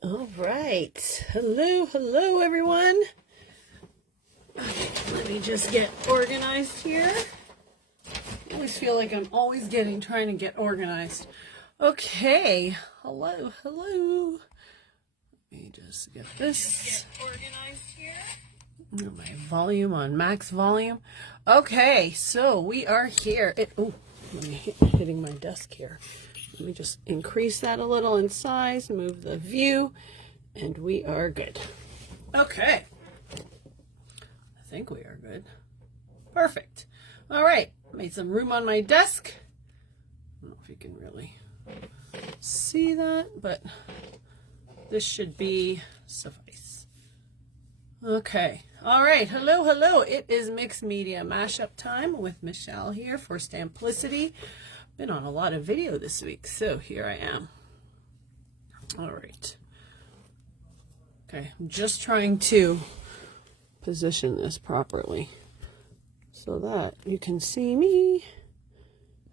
All right. Hello, everyone. Let me just get organized here. I always feel like I'm always trying to get organized. Okay. Hello. Let me just get this. Get organized here. My volume on max volume. Okay, so we are here. Let me hitting my desk here. Let me just increase that a little in size, move the view, and we are good. Okay. I think we are good. Perfect. All right. Made some room on my desk. I don't know if you can really see that, but this should be suffice. Okay. All right. Hello. It is Mixed Media Mashup time with Michelle here for Stamplicity. Been on a lot of video this week, so here I am. All right. Okay, I'm just trying to position this properly so that you can see me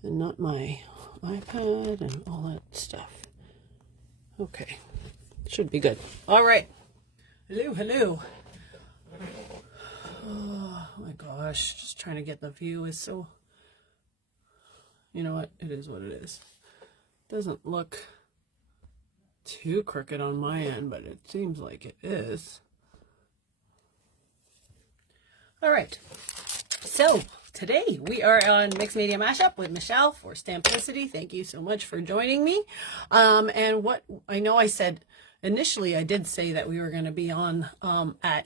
and not my iPad and all that stuff. Okay, should be good. All right. Hello. Oh my gosh, just trying to get the view is so... You know what? It is what it is. Doesn't look too crooked on my end, but it seems like it is. All right. So today we are on Mixed Media Mashup with Michelle for Stamplicity. Thank you so much for joining me. And what I know I said initially, I did say that we were going to be on I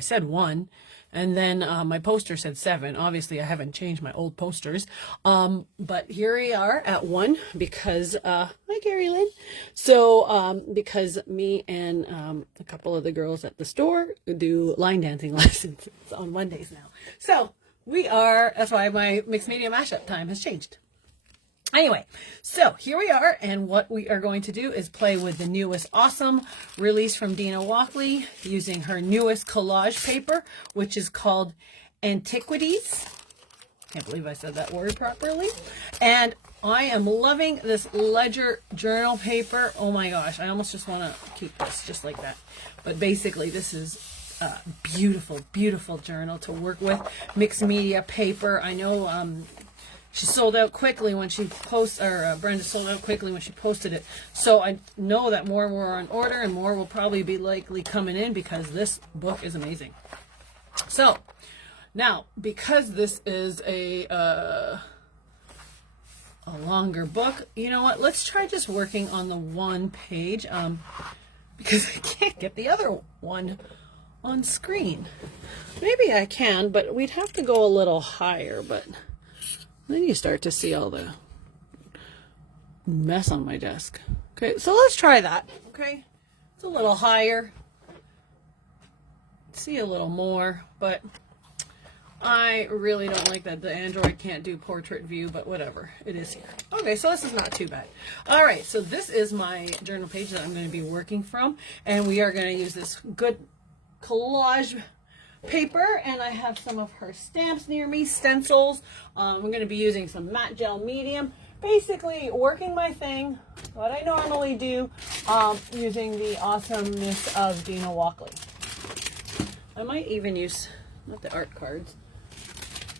said 1. And then my poster said 7. Obviously, I haven't changed my old posters. But here we are at 1 because, hi, Gary Lynn. So, because me and a couple of the girls at the store do line dancing lessons on Mondays now. So, that's why my Mixed Media Mashup time has changed. Anyway, so here we are, and what we are going to do is play with the newest awesome release from Dina Walkley using her newest collage paper, which is called Antiquities. Can't believe I said that word properly. And I am loving this ledger journal paper. Oh my gosh, I almost just want to keep this just like that. But basically, this is beautiful journal to work with. Mixed media paper. I know she sold out quickly when she Brenda sold out quickly when she posted it. So I know that more were on order and more will probably be likely coming in because this book is amazing. So now, because this is a longer book, you know what? Let's try just working on the one page because I can't get the other one on screen. Maybe I can, but we'd have to go a little higher, but... Then you start to see all the mess on my desk. Okay, so let's try that. Okay, it's a little higher. See a little more, but I really don't like that the Android can't do portrait view, but whatever, it is here. Okay, so this is not too bad. All right, so this is my journal page that I'm going to be working from, and we are going to use this good collage paper, and I have some of her stamps near me, stencils. I'm going to be using some matte gel medium, basically working my thing, what I normally do, using the awesomeness of Dina Walkley. I might even use, not the art cards.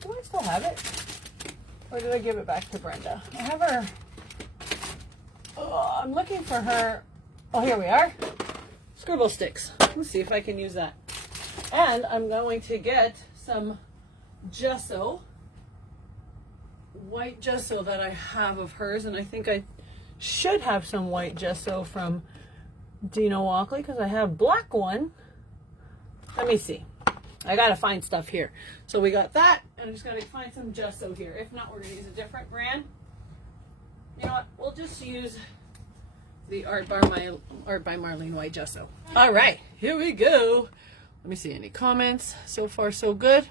Do I still have it? Or did I give it back to Brenda? I have her, I'm looking for her, here we are. Scribble sticks. Let's see if I can use that. And I'm going to get some gesso, white gesso that I have of hers, and I think I should have some white gesso from Dina Walkley because I have black one. Let me see. I gotta find stuff here. So we got that, and I just gotta find some gesso here. If not, we're gonna use a different brand. You know what? We'll just use the Art by Marlene white gesso. All right, here we go. Let me see any comments. So far, so good.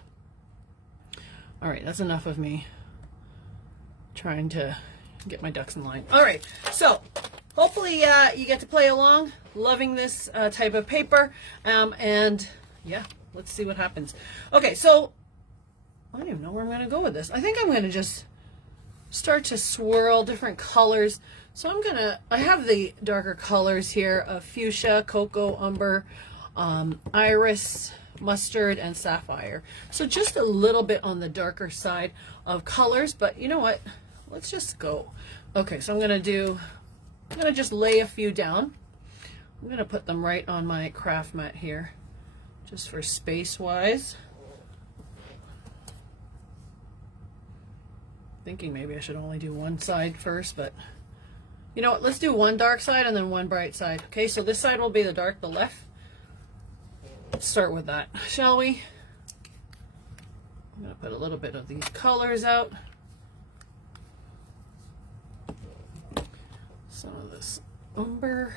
All right, that's enough of me trying to get my ducks in line. All right, so hopefully you get to play along. Loving this type of paper. And yeah, let's see what happens. Okay, so I don't even know where I'm going to go with this. I think I'm going to just start to swirl different colors. So I have the darker colors here of fuchsia, cocoa, umber, iris, mustard, and sapphire. So just a little bit on the darker side of colors, but you know what? Let's just go. Okay, so I'm gonna just lay a few down. I'm gonna put them right on my craft mat here, just for space-wise. Thinking maybe I should only do one side first, but you know what? Let's do one dark side and then one bright side. Okay, so this side will be the dark, the left. Let's start with that, shall we? I'm gonna put a little bit of these colors out. Some of this umber.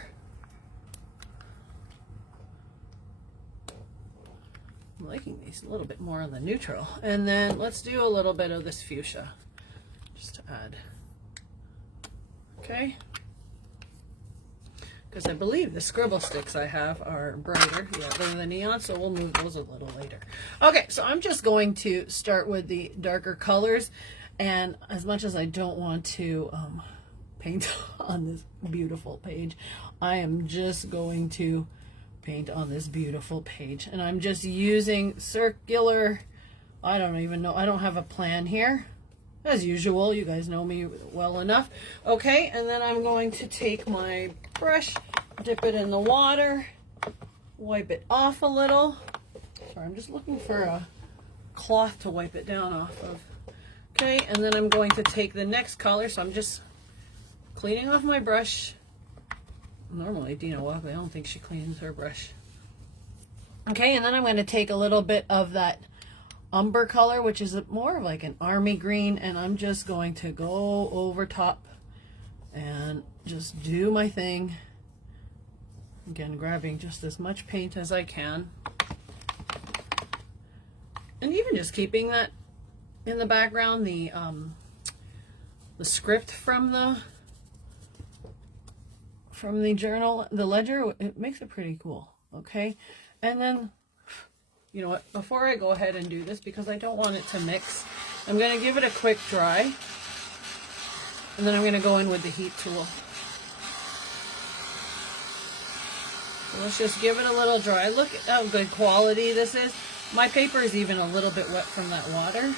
I'm liking these a little bit more on the neutral. And then let's do a little bit of this fuchsia, just to add. Okay. Because I believe the scribble sticks I have are brighter than the neon, so we'll move those a little later. Okay, so I'm just going to start with the darker colors, and as much as I don't want to paint on this beautiful page, I am just going to paint on this beautiful page, and I'm just using circular, I don't even know, I don't have a plan here. As usual, you guys know me well enough. Okay, and then I'm going to take my brush, dip it in the water, wipe it off a little. Sorry, I'm just looking for a cloth to wipe it down off of. Okay, and then I'm going to take the next color, so I'm just cleaning off my brush. Normally Dina Walkley, I don't think she cleans her brush. Okay, and then I'm going to take a little bit of that umber color, which is more of like an army green, and I'm just going to go over top and just do my thing. Again, grabbing just as much paint as I can, and even just keeping that in the background, the script from the journal, the ledger, it makes it pretty cool. Okay, and then you know what, before I go ahead and do this, because I don't want it to mix, I'm going to give it a quick dry, and then I'm going to go in with the heat tool. So let's just give it a little dry. Look at how good quality this is. My paper is even a little bit wet from that water,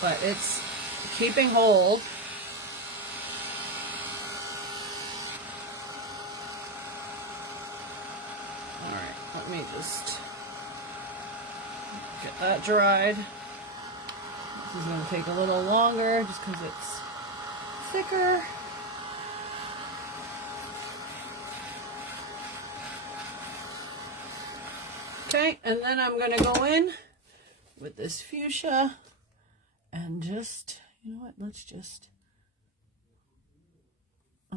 but it's keeping hold. All right, let me just get that dried. This is going to take a little longer just because it's thicker. Okay, and then I'm going to go in with this fuchsia and just, you know what, I'm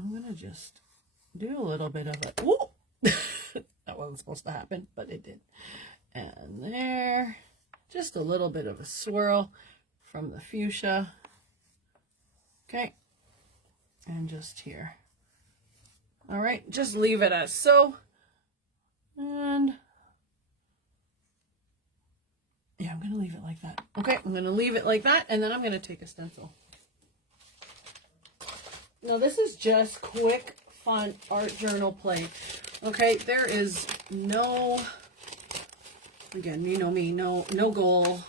going to just do a little bit of it. Whoa! That wasn't supposed to happen, but it did. And there, just a little bit of a swirl from the fuchsia. Okay, and just here. All right, just leave it as so. And yeah, I'm going to leave it like that. Okay, I'm going to leave it like that, and then I'm going to take a stencil. Now, this is just quick, fun art journal play. Okay, there is no, again, you know me, no goal.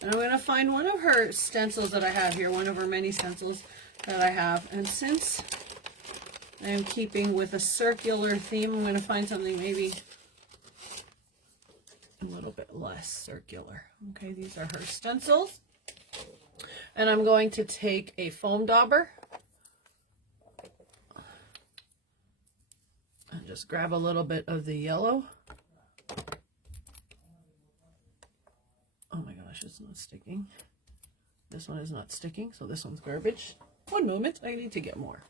And I'm going to find one of her stencils that I have here, one of her many stencils that I have. And since I am keeping with a circular theme, I'm going to find something maybe a little bit less circular. Okay, these are her stencils. And I'm going to take a foam dauber and just grab a little bit of the yellow. Oh my gosh, it's not sticking. This one is not sticking, so this one's garbage. One moment, I need to get more.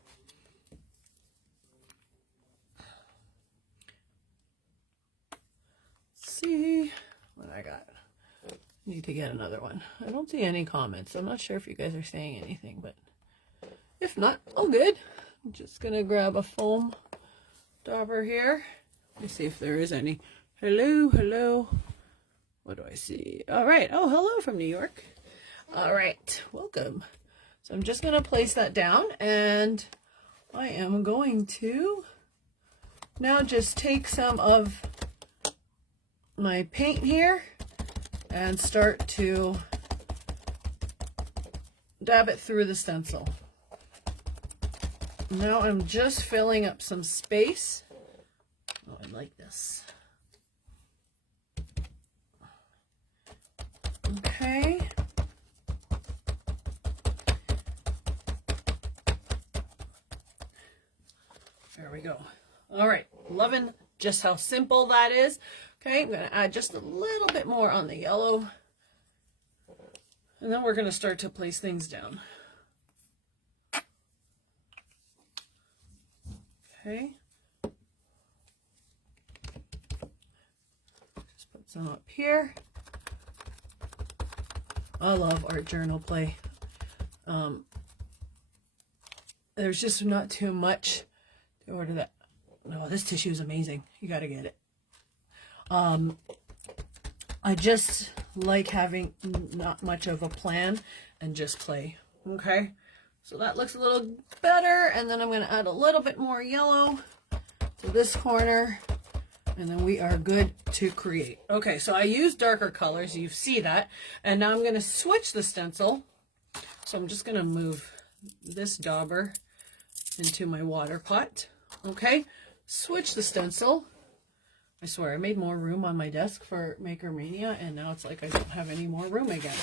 Let's see what I got. Need to get another one. I don't see any comments. I'm not sure if you guys are saying anything, but if not, all good. I'm just gonna grab a foam dauber here. Let me see if there is any. Hello, hello. What do I see? All right. Oh, hello from New York. All right. Welcome. So I'm just going to place that down, and I am going to now just take some of my paint here and start to dab it through the stencil. Now I'm just filling up some space. Oh, I like this. Okay. There we go. All right, loving just how simple that is. Okay, I'm going to add just a little bit more on the yellow. And then we're going to start to place things down. Okay. Just put some up here. I love art journal play. There's just not too much to order that. No, this tissue is amazing. You got to get it. I just like having not much of a plan and just play. Okay, so that looks a little better, and then I'm going to add a little bit more yellow to this corner, and then we are good to create. Okay, so I use darker colors, you see that, and now I'm going to switch the stencil. So I'm just going to move this dauber into my water pot. Okay, switch the stencil. I swear I made more room on my desk for Maker Mania, and now it's like I don't have any more room again.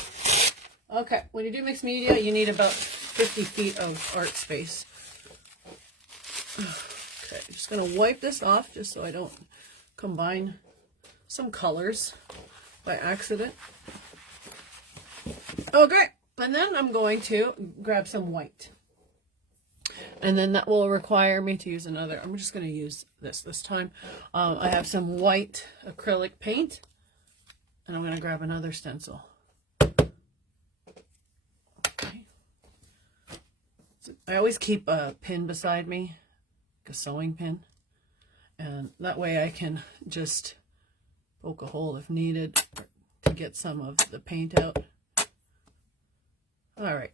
Okay, when you do mixed media, you need about 50 feet of art space. Okay, I'm just going to wipe this off just so I don't combine some colors by accident. Okay, and then I'm going to grab some white. And then that will require me to use another. I'm just going to use this time. I have some white acrylic paint, and I'm going to grab another stencil. Okay. So I always keep a pin beside me, like a sewing pin, and that way I can just poke a hole if needed to get some of the paint out. All right.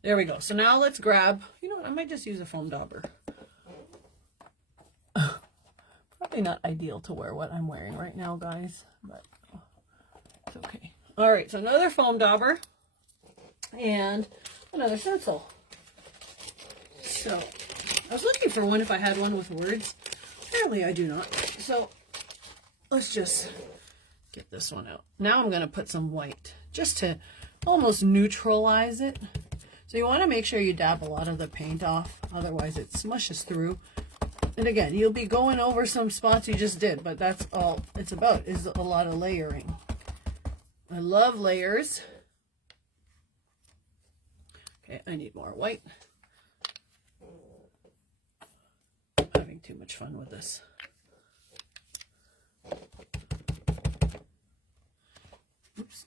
There we go. So now let's grab, you know what, I might just use a foam dauber. Probably not ideal to wear what I'm wearing right now, guys, but it's okay. All right, so another foam dauber and another stencil. So I was looking for one if I had one with words. Apparently I do not. So let's just get this one out. Now I'm going to put some white just to almost neutralize it. So you want to make sure you dab a lot of the paint off, otherwise it smushes through. And again, you'll be going over some spots you just did, but that's all it's about, is a lot of layering. I love layers. Okay, I need more white. I'm having too much fun with this. Oops.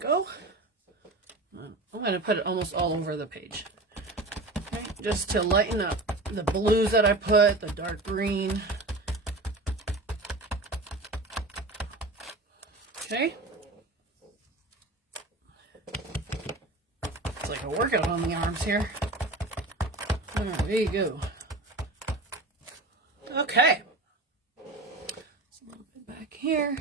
Go. I'm going to put it almost all over the page. Okay, just to lighten up the blues that I put, the dark green. Okay. It's like a workout on the arms here. There you go. Okay. Just a little bit back here.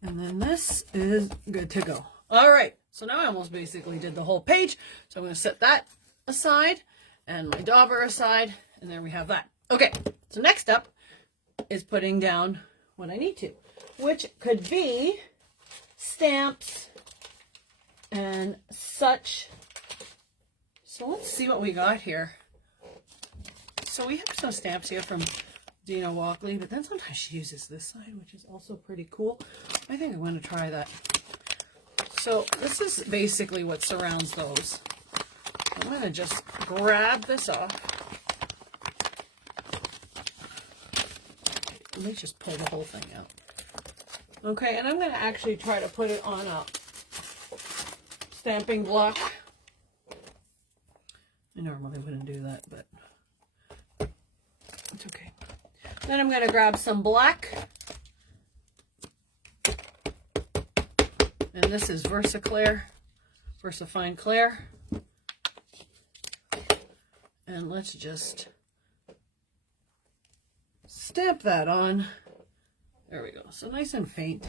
And then this is good to go. All right, so now I almost basically did the whole page. So I'm going to set that aside and my dauber aside, and there we have that. Okay, so next up is putting down what I need to, which could be stamps and such. So let's see what we got here. So we have some stamps here from Dina Walkley, but then sometimes she uses this side, which is also pretty cool. I think I'm going to try that. So this is basically what surrounds those. I'm going to just grab this off. Let me just pull the whole thing out. Okay, and I'm going to actually try to put it on a stamping block. I normally wouldn't do that, but it's okay. Then I'm going to grab some black And this is VersaFine Clear. And let's just stamp that on. There we go. So nice and faint.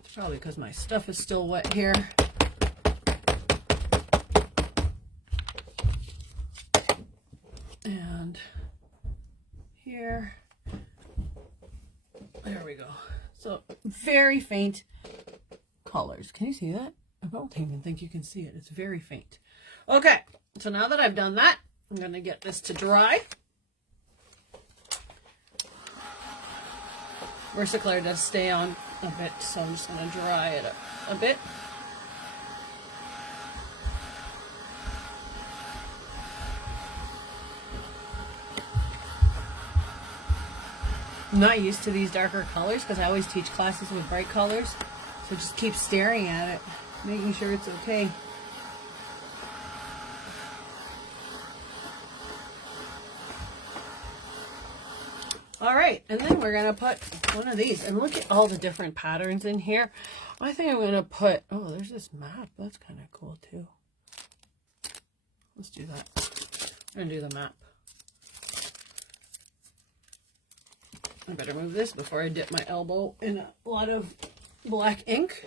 It's probably because my stuff is still wet here. And here. There we go. So very faint colors. Can you see that? I don't even think you can see it. It's very faint. Okay. So now that I've done that, I'm going to get this to dry. VersaClear does stay on a bit, so I'm just going to dry it a bit. I'm not used to these darker colors because I always teach classes with bright colors. So just keep staring at it, making sure it's okay. All right, and then we're gonna put one of these, and look at all the different patterns in here. I think I'm gonna put, oh, there's this map. That's kind of cool too. Let's do that. I'm gonna do the map. I better move this before I dip my elbow in a lot of black ink.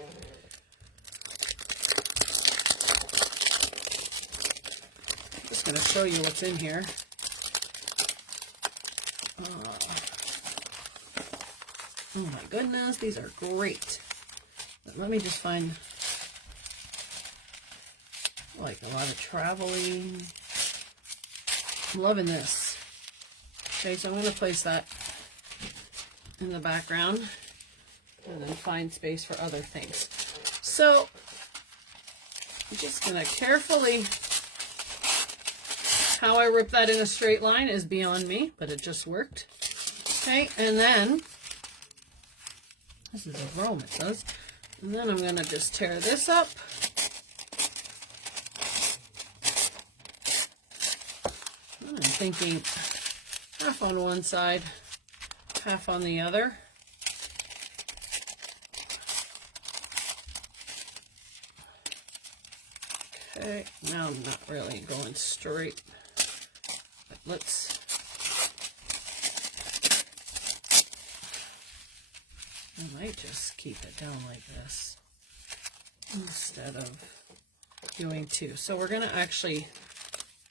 I'm just going to show you what's in here. Oh my goodness, these are great. But let me just find like a lot of traveling. I'm loving this. Okay, so I'm going to place that in the background and then find space for other things. So I'm just going to carefully, how I rip that in a straight line is beyond me, but it just worked. Okay, and then, this is a Rome, it says. And then I'm going to just tear this up. I'm thinking half on one side, half on the other. Okay, now I'm not really going straight, but let's, I might just keep it down like this instead of doing two. So we're going to actually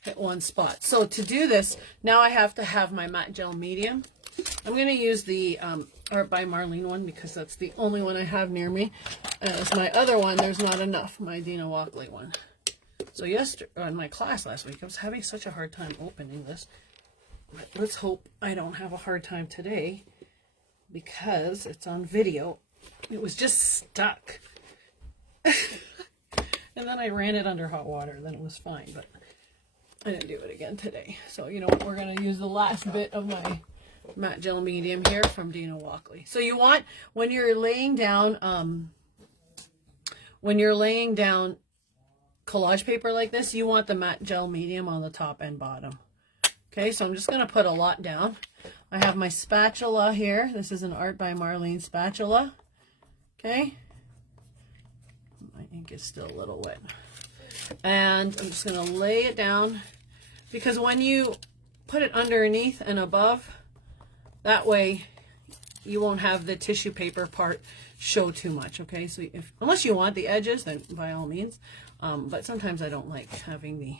hit one spot. So to do this, now I have to have my matte gel medium. I'm going to use the Art by Marlene one because that's the only one I have near me. As my other one, there's not enough, my Dina Walkley one. So yesterday, in my class last week, I was having such a hard time opening this. But let's hope I don't have a hard time today because it's on video. It was just stuck. And then I ran it under hot water, then it was fine, but I didn't do it again today. So you know what, we're going to use the last bit of my matte gel medium here from Dina Walkley. So you want, when you're laying down collage paper like this, you want the matte gel medium on the top and bottom. Okay, so I'm just going to put a lot down. I have my spatula here. This is an Art by Marlene spatula. Okay. My ink is still a little wet. And I'm just going to lay it down because when you put it underneath and above, that way you won't have the tissue paper part show too much. Okay, so if, unless you want the edges, then by all means. But sometimes I don't like having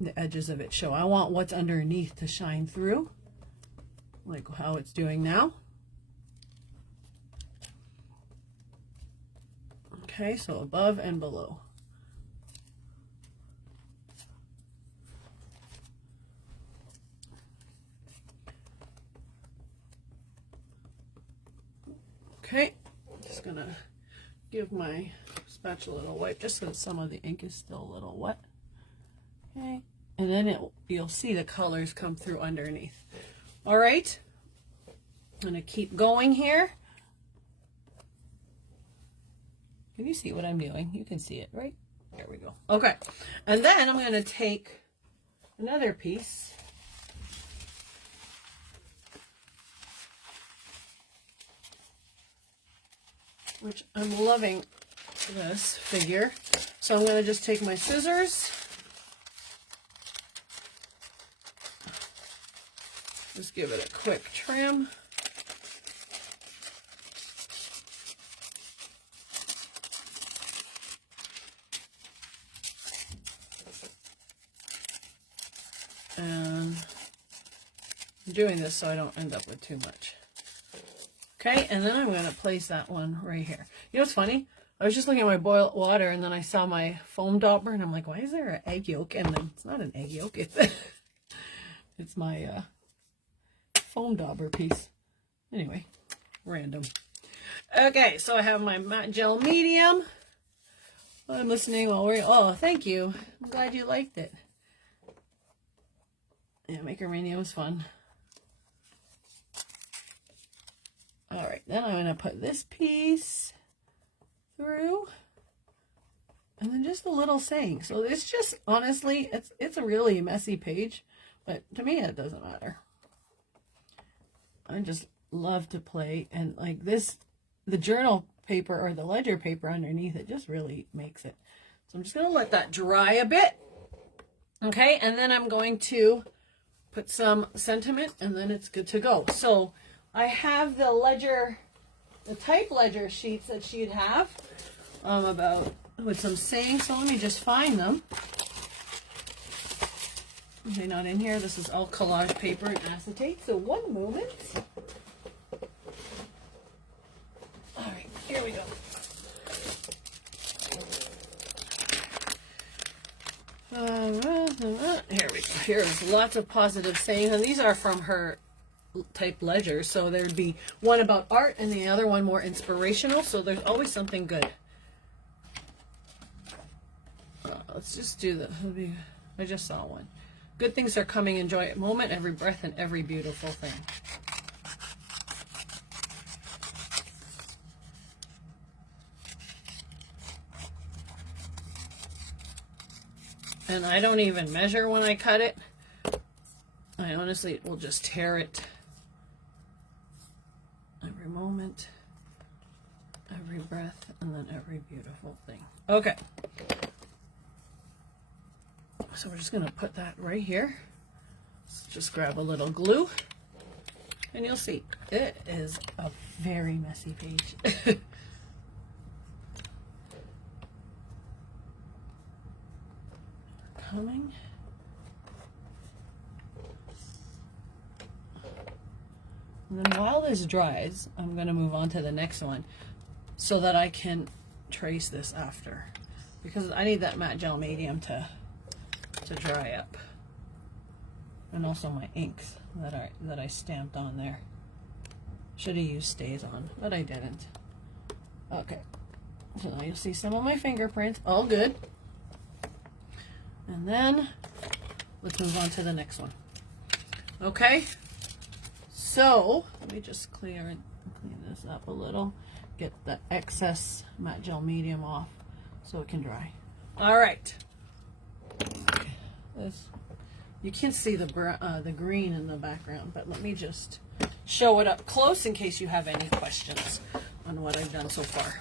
the edges of it show. I want what's underneath to shine through, like how it's doing now. Okay, so above and below. Okay, just gonna give my spatula a little wipe just so that some of the ink is still a little wet. Okay, and then you'll see the colors come through underneath. All right, I'm gonna keep going here. Can you see what I'm doing? You can see it, right? There we go. Okay, and then I'm gonna take another piece. which I'm loving this figure. So I'm going to just take my scissors, just give it a quick trim. And I'm doing this so I don't end up with too much. Okay, and then I'm going to place that one right here. You know what's funny? I was just looking at my boiled water, and then I saw my foam dauber, and I'm like, why is there an egg yolk? And then it's not an egg yolk. It's my foam dauber piece. Anyway, random. Okay, so I have my matte gel medium. I'm listening while we're... Oh, thank you. I'm glad you liked it. Yeah, Makermania was fun. All right, then I'm going to put this piece through, and then just a little saying. So it's just, honestly, it's a really messy page, but to me it doesn't matter. I just love to play, and like this, the journal paper or the ledger paper underneath it just really makes it. So I'm just going to let that dry a bit. Okay, and then I'm going to put some sentiment, and then it's good to go. So I have the ledger, the type ledger sheets that she'd have about with some sayings. So let me just find them. They're not in here. This is all collage paper and acetate. So one moment. All right, here we go. Here we go. Here's lots of positive sayings, and these are from her type ledger. So there'd be one about art and the other one more inspirational. So there's always something good. Let's just do the... I just saw one. Good things are coming. Enjoy a moment, every breath, and every beautiful thing. And I don't even measure when I cut it. I honestly will just tear it. Every moment, every breath, and then every beautiful thing. Okay. So we're just going to put that right here. Let's just grab a little glue. And you'll see, it is a very messy page. Coming. And then while this dries, I'm going to move on to the next one so that I can trace this after, because I need that matte gel medium to dry up, and also my inks that I stamped on there. Should have used stays on, but I didn't. Okay, so now you'll see some of my fingerprints. All good. And then let's move on to the next one. Okay, so let me just clean this up a little, get the excess matte gel medium off so it can dry. All right. You can't see the green in the background, but let me just show it up close in case you have any questions on what I've done so far.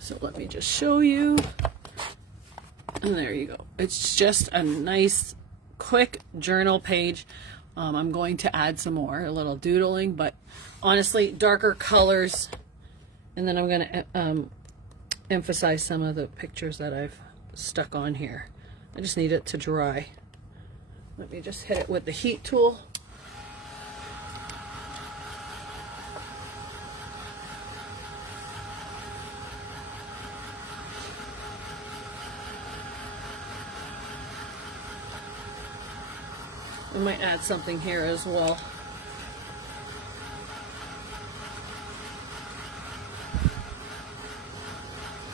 So let me just show you. And there you go. It's just a nice, quick journal page. I'm going to add some more, a little doodling, but honestly, darker colors. And then I'm going to emphasize some of the pictures that I've stuck on here. I just need it to dry. Let me just hit it with the heat tool. I might add something here as well.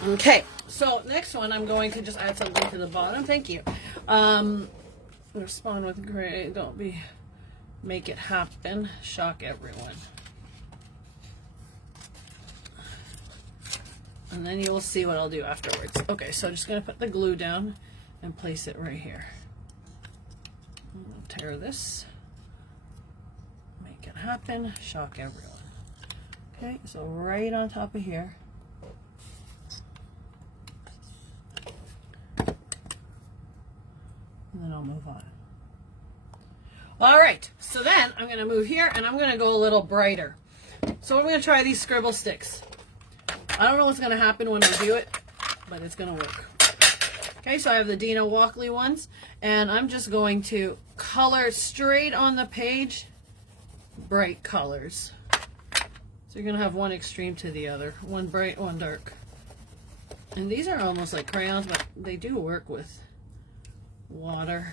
Okay, so next one I'm going to just add something to the bottom. Thank you. Respond with gray. Don't be. Make it happen. Shock everyone. And then you will see what I'll do afterwards. Okay, so I'm just going to put the glue down and place it right here. Tear this, make it happen, shock everyone. Okay, so right on top of here. And then I'll move on. All right, so then I'm going to move here and I'm going to go a little brighter. So I'm going to try these scribble sticks. I don't know what's going to happen when I do it, but it's going to work. Okay, so I have the Dina Walkley ones, and I'm just going to color straight on the page, bright colors. So you're going to have one extreme to the other, one bright, one dark. And these are almost like crayons, but they do work with water.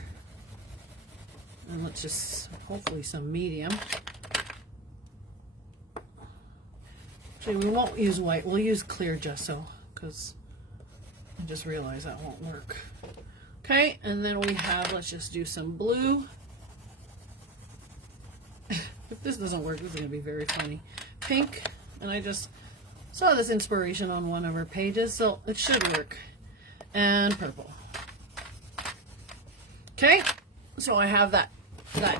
And let's just, hopefully some medium. Actually, we won't use white, we'll use clear gesso, because I just realized that won't work. Okay, and then we have, let's just do some blue. If this doesn't work, this is going to be very funny. Pink, and I just saw this inspiration on one of her pages, so it should work. And purple. Okay, so I have that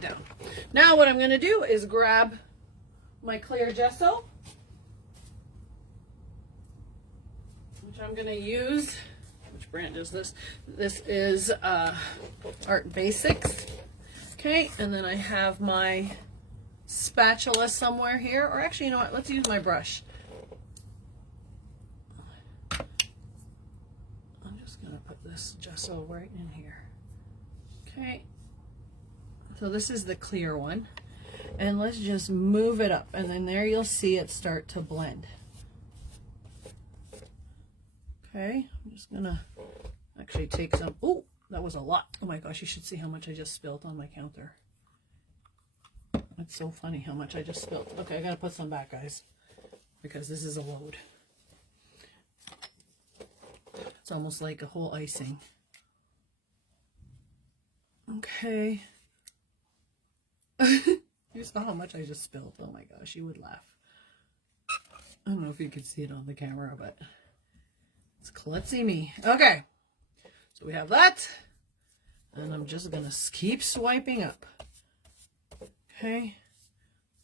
down. Now what I'm going to do is grab my clear gesso, which I'm going to use. Which brand is this? This is Art Basics. Okay, and then I have my spatula somewhere here, or actually, you know what? Let's use my brush. I'm just going to put this gesso right in here. Okay, so this is the clear one, and let's just move it up, and then there you'll see it start to blend. Okay, I'm just gonna actually take some. Oh, that was a lot. Oh my gosh, you should see how much I just spilled on my counter. It's so funny how much I just spilled. Okay, I gotta put some back, guys, because this is a load. It's almost like a whole icing. Okay. You saw how much I just spilled. Oh my gosh, you would laugh. I don't know if you could see it on the camera, but it's klutzy me. Okay, so we have that, and I'm just gonna keep swiping up. Okay,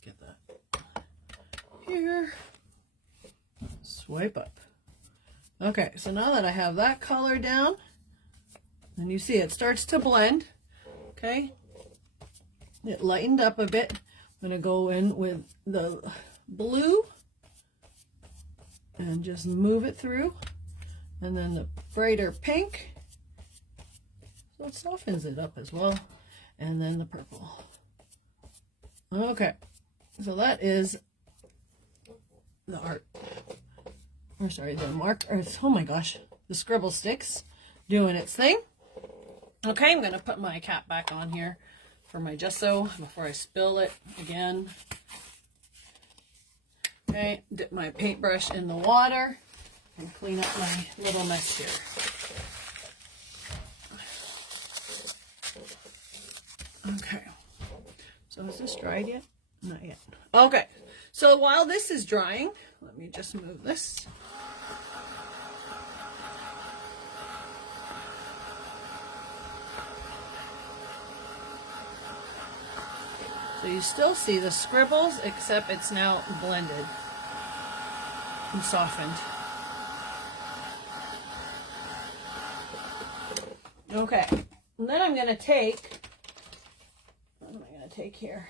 get that here, swipe up. Okay, so now that I have that color down, and you see it starts to blend. Okay, it lightened up a bit. I'm gonna go in with the blue and just move it through, and then the brighter pink, so it softens it up as well, and then the purple. Okay, so that is the art, or sorry, the mark, or oh my gosh, the scribble sticks doing its thing. Okay, I'm gonna put my cap back on here for my gesso before I spill it again. Okay, dip my paintbrush in the water and clean up my little mess here. Okay, so is this dried yet? Not yet. Okay, so while this is drying, let me just move this. So you still see the scribbles, except it's now blended and softened. Okay, and then I'm going to take, what am I going to take here?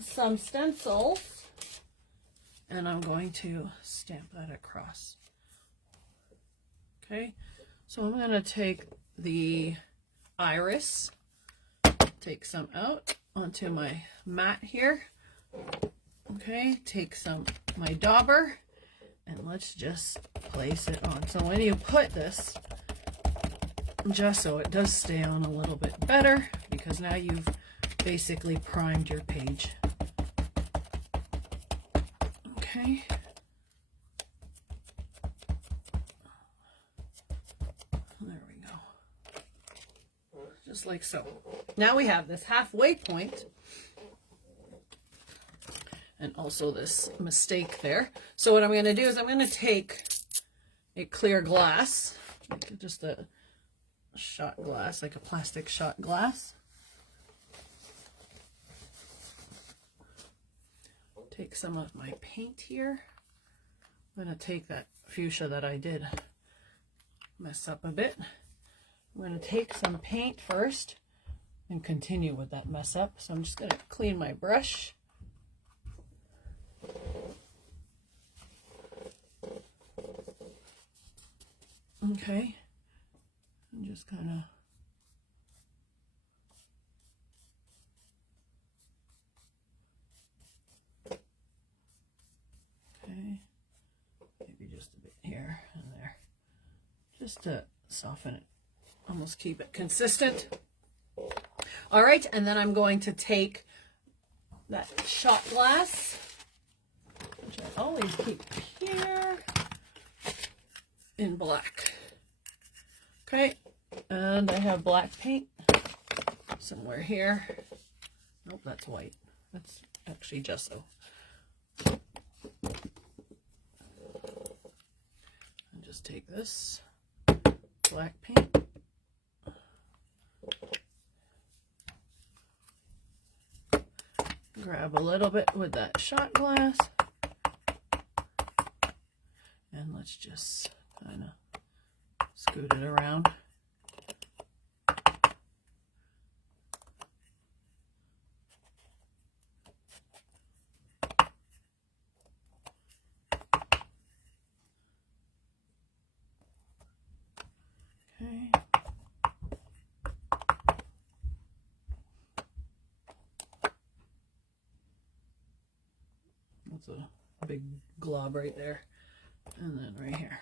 Some stencils, and I'm going to stamp that across. Okay, so I'm going to take the iris, take some out onto my mat here. Okay, take some my dauber, and let's just place it on. So when you put this gesso, it does stay on a little bit better, because now you've basically primed your page. Okay. There we go. Just like so. Now we have this halfway point, and also this mistake there. So what I'm going to do is I'm going to take a clear glass, like just a shot glass, like a plastic shot glass. take some of my paint here. I'm going to take that fuchsia that I did mess up a bit. I'm going to take some paint first and continue with that mess up. So I'm just going to clean my brush. Okay. And just kind of maybe just a bit here and there, just to soften it, almost keep it consistent. All right, and then I'm going to take that shot glass, which I always keep here, in black. Okay, and I have black paint somewhere here. Nope, that's white. That's actually gesso. Just take this black paint, grab a little bit with that shot glass, and let's just kind of scoot it around. Okay. That's a big glob right there. And then right here.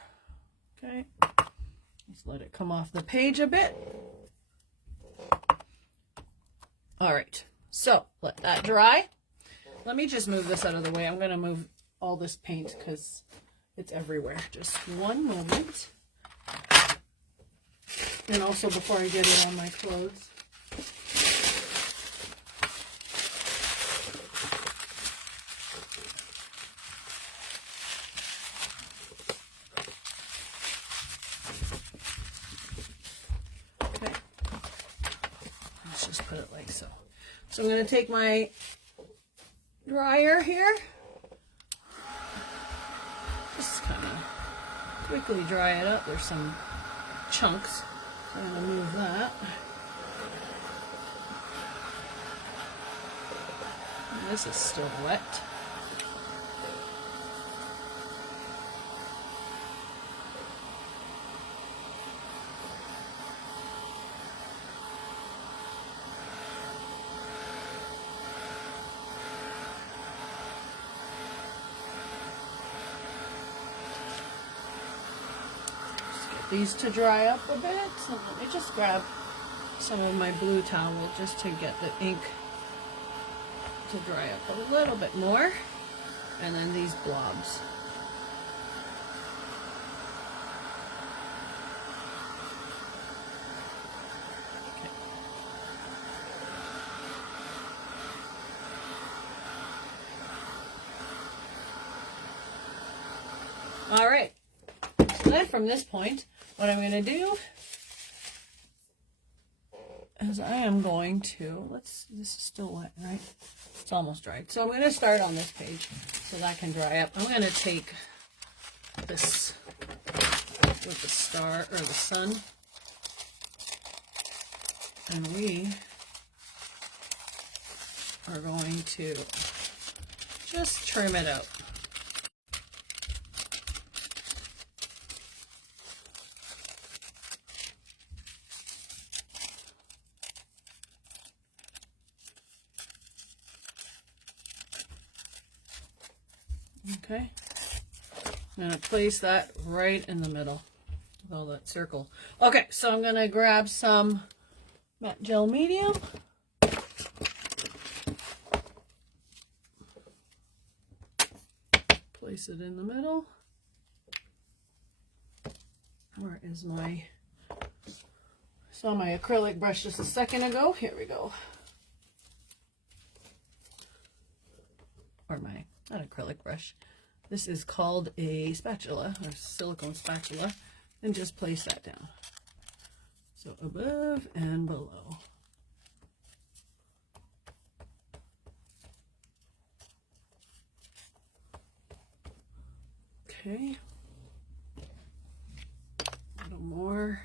Okay. Let's let it come off the page a bit. All right. So let that dry. Let me just move this out of the way. I'm going to move all this paint because it's everywhere. Just one moment. And also before I get it on my clothes. Okay. Let's just put it like so. So I'm going to take my dryer here. Just kind of quickly dry it up. There's some chunks. So I'm going to move that. And this is still wet. These to dry up a bit. So let me just grab some of my blue towel just to get the ink to dry up a little bit more. And then these blobs. Okay. All right. So then from this point, what I'm going to do is I am going to, this is still wet, right? It's almost dried. So I'm going to start on this page so that can dry up. I'm going to take this with the star or the sun, and we are going to just trim it out. Okay, I'm going to place that right in the middle with all that circle. Okay, so I'm going to grab some matte gel medium. Place it in the middle. Where is my, saw my acrylic brush just a second ago. Here we go. Or my, not acrylic brush. This is called a spatula or silicone spatula, and just place that down. So above and below. Okay. A little more.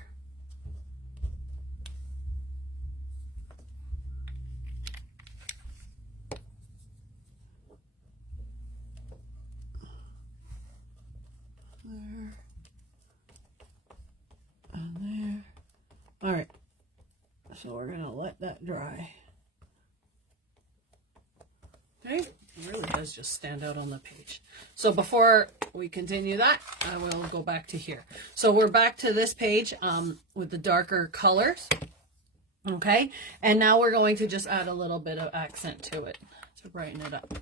There. And there. All right. So we're going to let that dry. Okay, it really does just stand out on the page. So before we continue that, I will go back to here. So we're back to this page with the darker colors. Okay, and now we're going to just add a little bit of accent to it to brighten it up.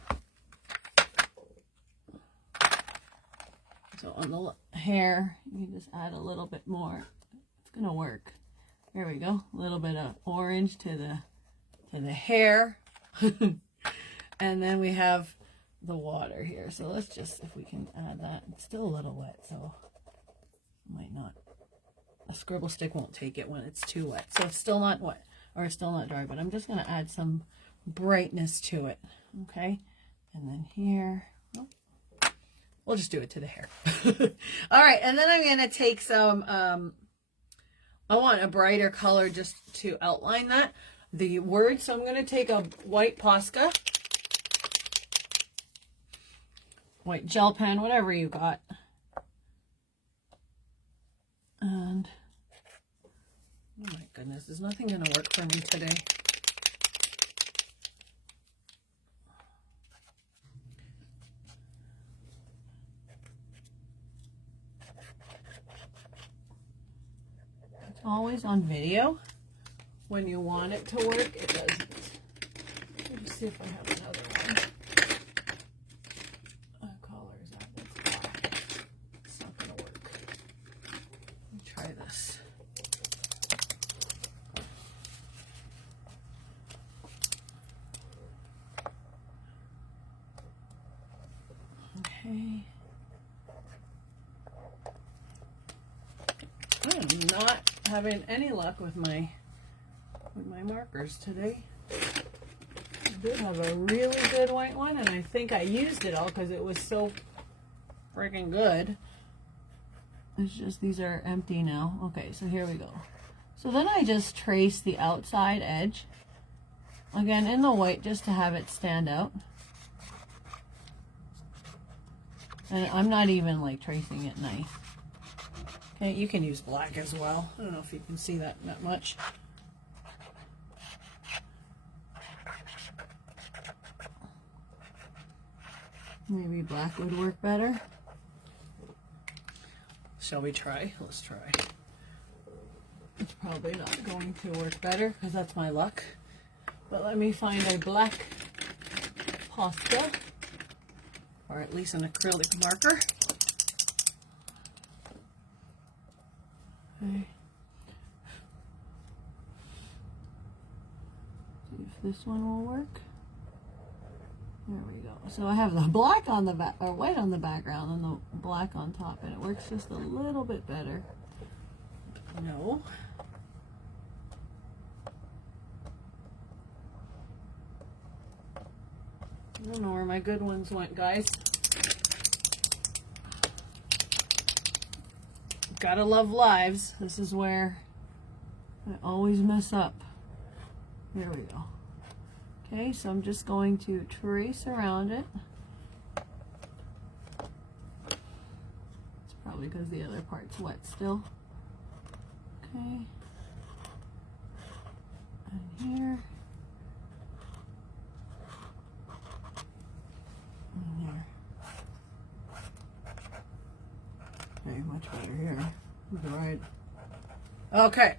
So on the hair, you just add a little bit more. It's going to work. There we go. A little bit of orange to the hair. And then we have the water here. So let's just, if we can add that. It's still a little wet, so might not. A scribble stick won't take it when it's too wet. So it's still not wet, or it's still not dry, but I'm just going to add some brightness to it. Okay. And then here, oh, we'll just do it to the hair. All right. And then I'm going to take some, I want a brighter color just to outline that. The word. So I'm going to take a white Posca. White gel pen, whatever you got. And, oh my goodness, there's nothing going to work for me today. It's always on video. When you want it to work, it doesn't. Let me see if I have another one. This. Okay. I am not having any luck with my markers today. I did have a really good white one, and I think I used it all because it was so freaking good. It's just, these are empty now. Okay, so here we go. So then I just trace the outside edge. Again, in the white, just to have it stand out. And I'm not even like tracing it nice. Okay, you can use black as well. I don't know if you can see that much. Maybe black would work better. Shall we try? Let's try. It's probably not going to work better because that's my luck. But let me find a black Posca, or at least an acrylic marker. Okay. See if this one will work. There we go. So I have the black on the back, or white on the background, and the black on top, and it works just a little bit better. No. I don't know where my good ones went, guys. Gotta love lives. This is where I always mess up. There we go. Okay, so I'm just going to trace around it. It's probably because the other part's wet still. Okay. And here. And here. Okay, much better here. All right. Okay.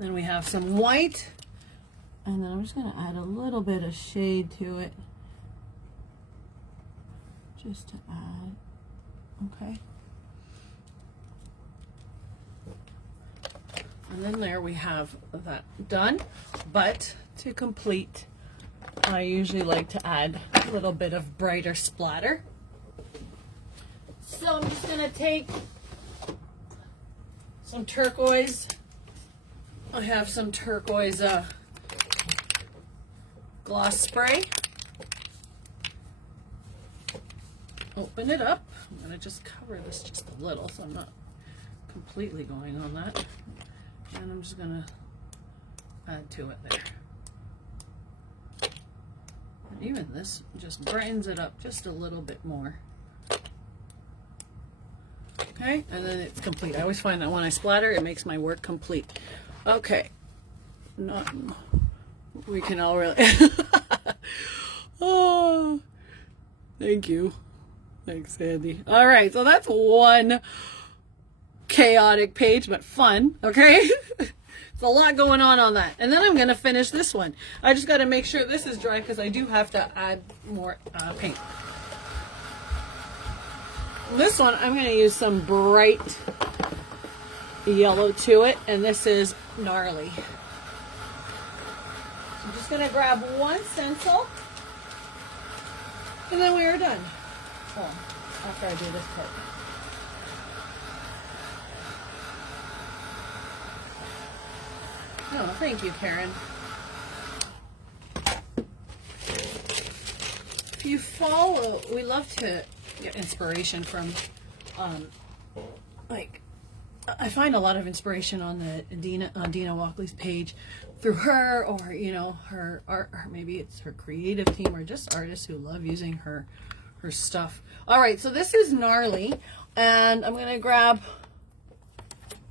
Then we have some white. And then I'm just going to add a little bit of shade to it. Just to add. Okay. And then there we have that done. But to complete, I usually like to add a little bit of brighter splatter. So I'm just going to take some turquoise. I have some turquoise gloss spray. open it up. I'm going to just cover this just a little so I'm not completely going on that. And I'm just going to add to it there. And even this just brightens it up just a little bit more. Okay, and then it's complete. I always find that when I splatter, it makes my work complete. Okay. We can all really... Oh, thank you. Thanks, Sandy. All right, so that's one chaotic page, but fun, okay? There's a lot going on that. And then I'm going to finish this one. I just got to make sure this is dry because I do have to add more paint. This one, I'm going to use some bright yellow to it, and this is Gnarly. I'm just going to grab one stencil, and then we are done. Oh, after I do this part. Oh, thank you, Karen. If you follow, we love to get inspiration from, like, I find a lot of inspiration on the Dina Walkley's page through her, or you know, her art, or maybe it's her creative team, or just artists who love using her stuff. All right, so this is Gnarly, and I'm gonna grab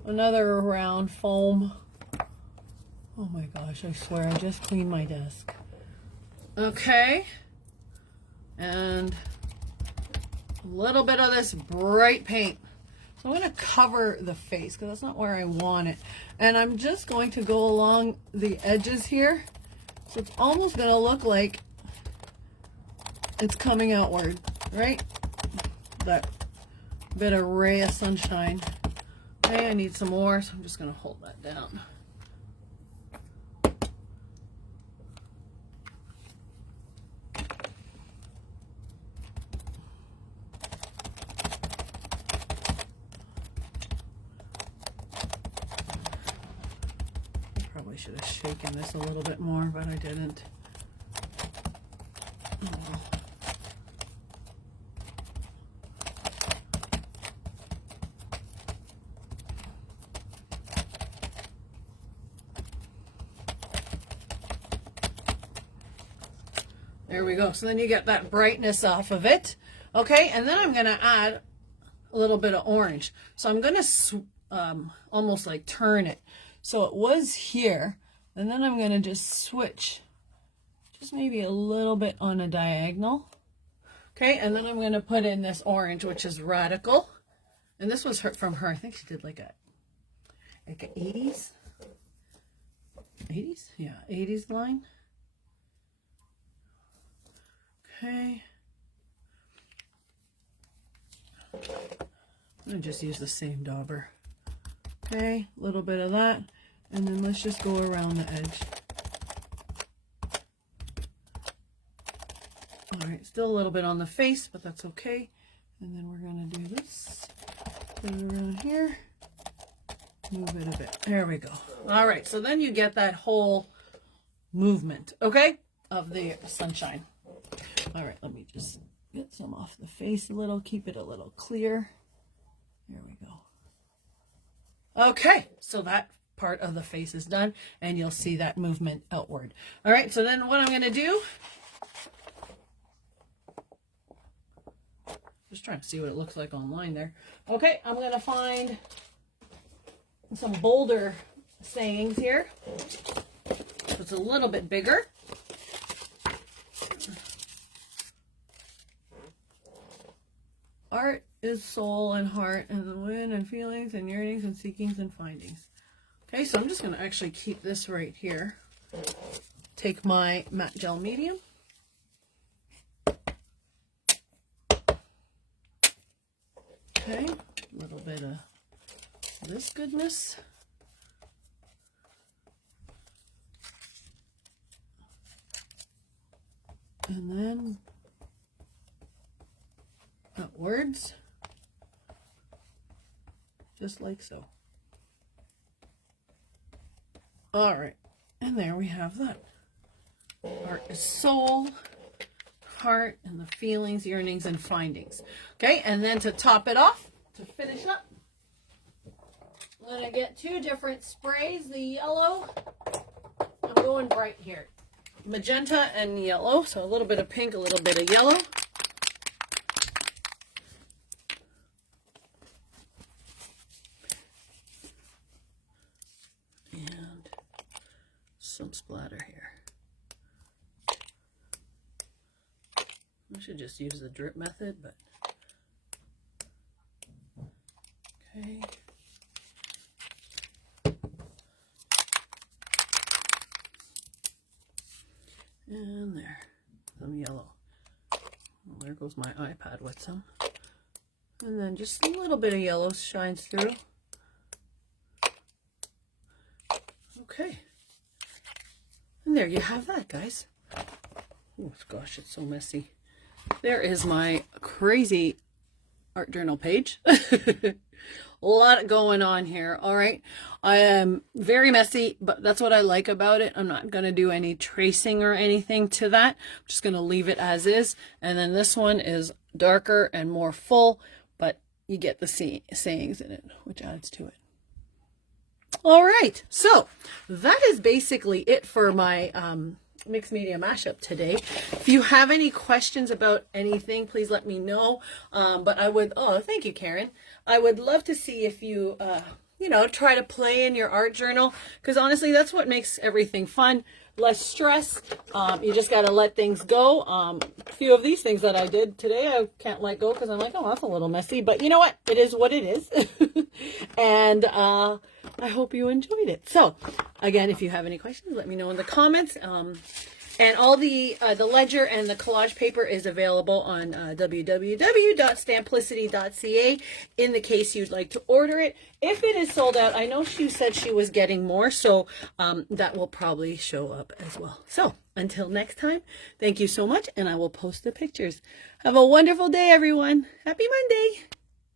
another round foam. Oh my gosh, I swear I just cleaned my desk. Okay, and a little bit of this bright paint. So I'm going to cover the face because that's not where I want it. And I'm just going to go along the edges here. So it's almost going to look like it's coming outward, right? That bit of ray of sunshine. Okay, I need some more, so I'm just going to hold that down. Probably should have shaken this a little bit more, but I didn't. Oh. There we go. So then you get that brightness off of it. Okay, and then I'm going to add a little bit of orange. So I'm going to almost like turn it. So it was here, and then I'm going to just switch just maybe a little bit on a diagonal. Okay, and then I'm going to put in this orange, which is Radical. And this was from her. I think she did like a 80s? 80s? Yeah, 80s line. Okay. I'm going to just use the same dauber. Okay, a little bit of that. And then let's just go around the edge. All right, still a little bit on the face, but that's okay. And then we're going to do this. Put it around here. Move it a bit. There we go. All right, so then you get that whole movement, okay, of the sunshine. All right, let me just get some off the face a little, keep it a little clear. There we go. Okay, so that part of the face is done, and you'll see that movement outward. All right, so then what I'm going to do, just trying to see what it looks like online there. Okay, I'm going to find some bolder sayings here. So it's a little bit bigger. Art is soul and heart and the wind and feelings and yearnings and seekings and findings. Okay, so I'm just going to actually keep this right here. Take my matte gel medium. Okay, a little bit of this goodness. And then outwards, just like so. All right, and there we have that. Art is soul, heart and the feelings, yearnings, and findings. Okay, and then to top it off, to finish up, I'm going to get 2 different sprays. The yellow, I'm going bright here. Magenta and yellow, so a little bit of pink, a little bit of yellow. And some splatter here. I should just use the drip method, but okay. And there, some yellow. Well, there goes my iPad with some. And then just a little bit of yellow shines through. Okay. And there you have that, guys. Oh gosh, it's so messy. There is my crazy art journal page. A lot going on here. All right. I am very messy, but that's what I like about it. I'm not going to do any tracing or anything to that. I'm just going to leave it as is. And then this one is darker and more full, but you get the sayings in it, which adds to it. All right. So that is basically it for my mixed media mashup today. If you have any questions about anything, please let me know. But I would, oh, thank you, Karen. I would love to see if you, you know, try to play in your art journal, because honestly, that's what makes everything fun. Less stress. You just got to let things go. A few of these things that I did today, I can't let go because I'm like, oh, that's a little messy. But you know what? It is what it is. And I hope you enjoyed it. So again, if you have any questions, let me know in the comments. And all the ledger and the collage paper is available on www.stamplicity.ca in the case you'd like to order it. If it is sold out, I know she said she was getting more, so that will probably show up as well. So until next time, thank you so much, and I will post the pictures. Have a wonderful day, everyone. Happy Monday.